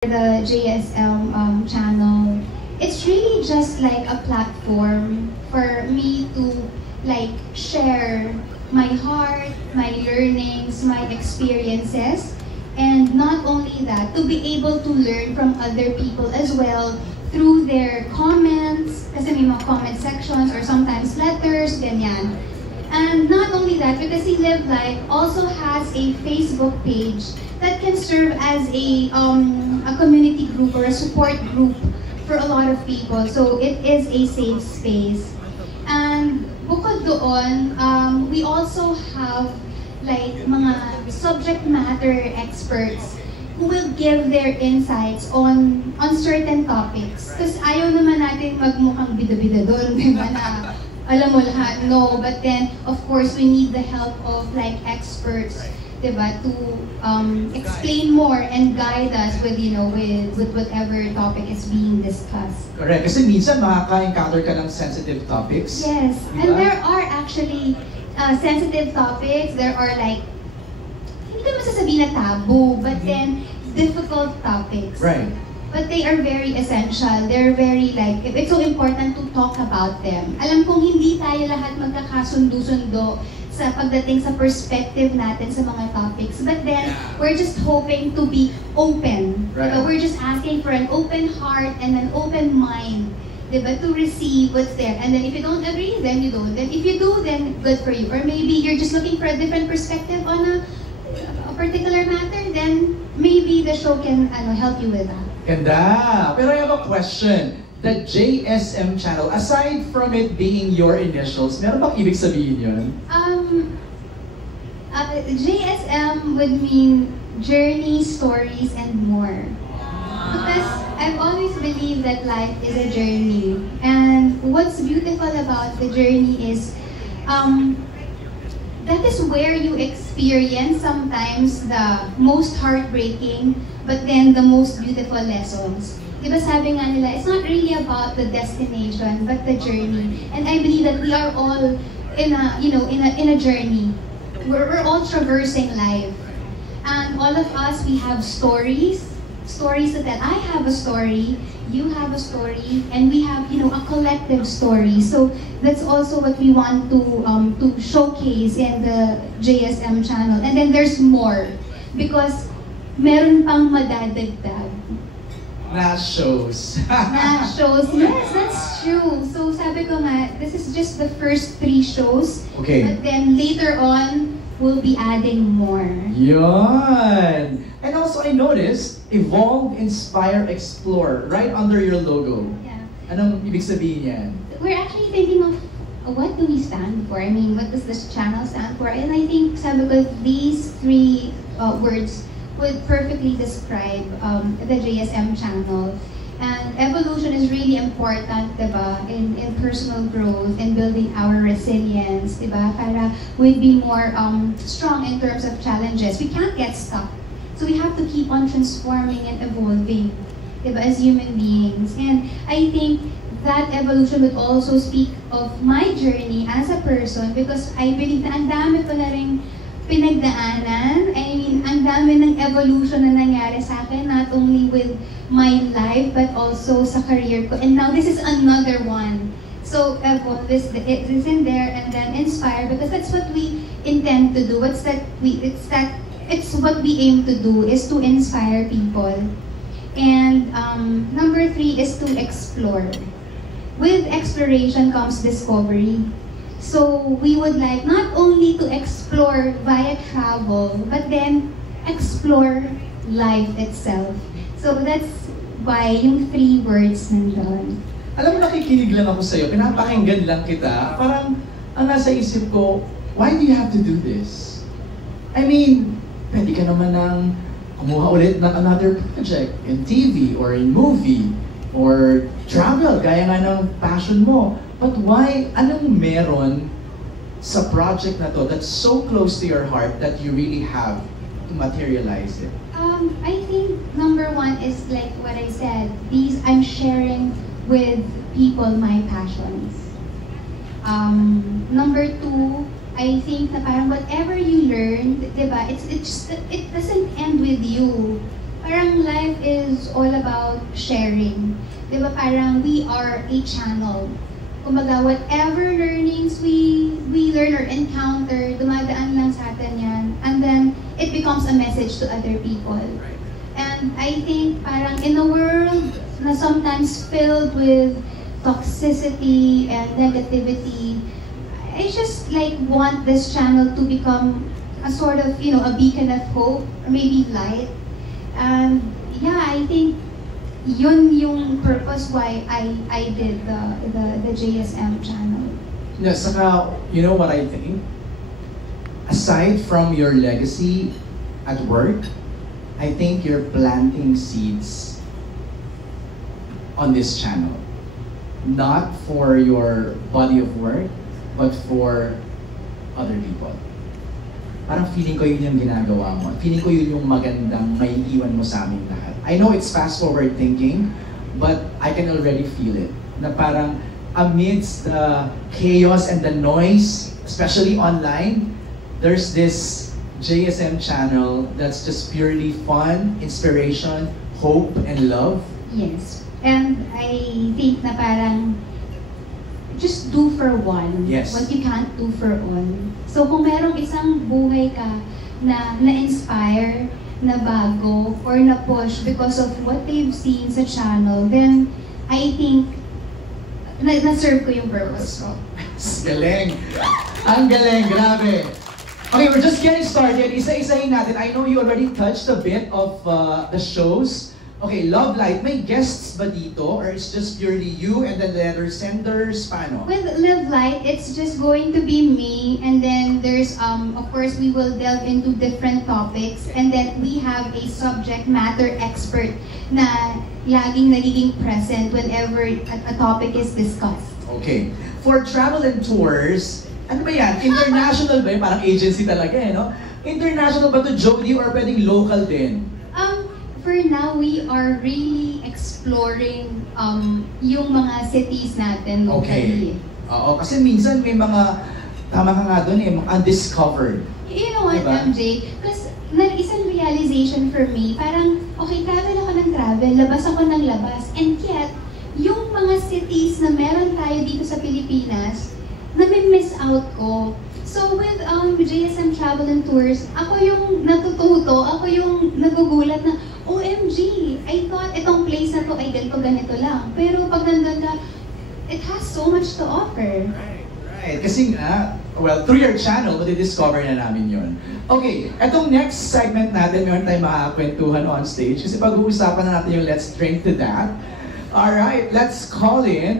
the JSM channel, it's really just like a platform for me to like share my heart, my learnings, my experiences, and not only that, to be able to learn from other people as well through their comments, kasi may mga comment sections or sometimes letters, ganyan. And not only that, because Live Life also has a Facebook page that can serve as a community group or a support group for a lot of people. So it is a safe space. And bukod doon, we also have like mga subject matter experts who will give their insights on certain topics. Because ayaw naman natin magmukhang bida-bida doon, di ba, na alam mo lahat, no. But then, of course, we need the help of like experts, di ba, to explain more and guide us with, you know, with whatever topic is being discussed. Correct. Kasi minsan makaka-encounter ka ng sensitive topics. Yes. Diba? And there are actually sensitive topics. There are like, hindi ko masasabihin na taboo, but then difficult topics. Right. But they are very essential. They're very like, it's so important to talk about them. Alam kong hindi tayo lahat magkakasundo-sundo sa pagdating sa perspective natin sa mga topics. But then, we're just hoping to be open. Right. We're just asking for an open heart and an open mind, diba, to receive what's there. And then if you don't agree, then you don't. Then if you do, then good for you. Or maybe you're just looking for a different perspective on a particular matter, then maybe the show can help you with that. Ganda! Pero I have a question. The JSM channel, aside from it being your initials, meron bang ibig sabihin yun? JSM would mean Journey, Stories, and More. Because I've always believed that life is a journey. And what's beautiful about the journey is that is where you experience sometimes the most heartbreaking, but then the most beautiful lessons. Diba sabi nga nila, it's not really about the destination, but the journey. And I believe that we are all in a journey. We're all traversing life. And all of us, we have stories to tell. I have a story, you have a story, and we have, a collective story. So that's also what we want to showcase in the JSM channel. And then there's more, because meron pang madadagdag. Na shows. Na shows. Yes, that's true. So sabi ko nga, this is just the first 3 shows. Okay. But then later on, we'll be adding more. Yun! And also I noticed, Evolve, Inspire, Explore, right under your logo. Yeah. Anong ibig sabihin yan? We're actually thinking of what do we stand for? I mean, what does this channel stand for? And I think sabi ko, these 3 words would perfectly describe the JSM channel. And evolution is really important, diba, in personal growth and building our resilience, diba, para we'd be more strong in terms of challenges. We can't get stuck. So we have to keep on transforming and evolving, diba, as human beings. And I think that evolution would also speak of my journey as a person, because I believe na ang dami ko na rin pinagdaanan. I mean, ang dami ng evolution na nangyari sa akin, not only with my life, but also sa career ko. And now this is another one. So, this is in there, and then Inspire, because that's what we intend to do. It's what we aim to do, is to inspire people. And number 3 is to explore. With exploration comes discovery. So we would like not only to explore via travel, but then explore life itself. So that's why yung 3 words nandun. Alam mo, nakikinig lang ako sa'yo, pinapakinggan lang kita, parang ang nasa isip ko, why do you have to do this? I mean, pwede ka naman ng kumuha ulit ng another project in TV or in movie or travel, gaya nga ng passion mo. But why, anong meron sa project na to that's so close to your heart that you really have to materialize it? I think number 1 is like what I said. I'm sharing with people my passions. Number 2, I think na parang whatever you learned, diba, it doesn't end with you. parang life is all about sharing. Di ba parang we are a channel. Kumbaga, whatever learnings we learn or encounter, dumadaan lang sa atin yan. And then, it becomes a message to other people. And I think parang in a world na sometimes filled with toxicity and negativity, I just like want this channel to become a sort of, you know, a beacon of hope, or maybe light. And yeah, I think yun yung purpose why I did the JSM channel. Yeah, saka, you know what I think? Aside from your legacy at work, I think you're planting seeds on this channel. Not for your body of work, but for other people. Parang feeling ko yun yung ginagawa mo. Feeling ko yun yung magandang may iwan mo sa aming lahat. I know it's fast-forward thinking, but I can already feel it. Na parang amidst the chaos and the noise, especially online, there's this JSM channel that's just purely fun, inspiration, hope, and love. Yes. And I think na parang just do for one Yes. what you can't do for all. So kung merong isang buhay ka na na-inspire, na bago, or na-push because of what they've seen sa channel, then I think na-serve ko yung purpose ko. Galing! Ang galing, grabe! Okay, we're just getting started. Isa-isahin natin. I know you already touched a bit of the shows. Okay, Love Light, may guests ba dito? Or it's just purely you and then the other senders? Paano? With Live Light, it's just going to be me, and then there's, of course, we will delve into different topics, and then we have a subject matter expert na laging nagiging present whenever a topic is discussed. Okay. For travel and tours, ano ba yan? International ba yun? Parang agency talaga eh, no? International ba to, Jody, or pwedeng local din? For now, we are really exploring yung mga cities natin Okay. locally. Oo, kasi minsan may mga, tama ka nga doon eh, mga undiscovered. You know what, Diba? MJ? Kasi isang realization for me, parang, okay, travel ako ng travel, labas ako ng labas, and yet, yung mga cities na meron tayo dito sa Pilipinas, nami-miss out ko. So with JSM Travel and Tours, ako yung natututo, ako yung nagugulat na, OMG, I thought itong place na to ay ganito lang. Pero pag nandun ka, it has so much to offer. Right. Kasi nga, well, through your channel, madi-discover na namin yun. Okay, etong next segment natin, meron tayong makakwentuhan on stage. Kasi pag-uusapan na natin yung Let's Drink to That. Alright, let's call in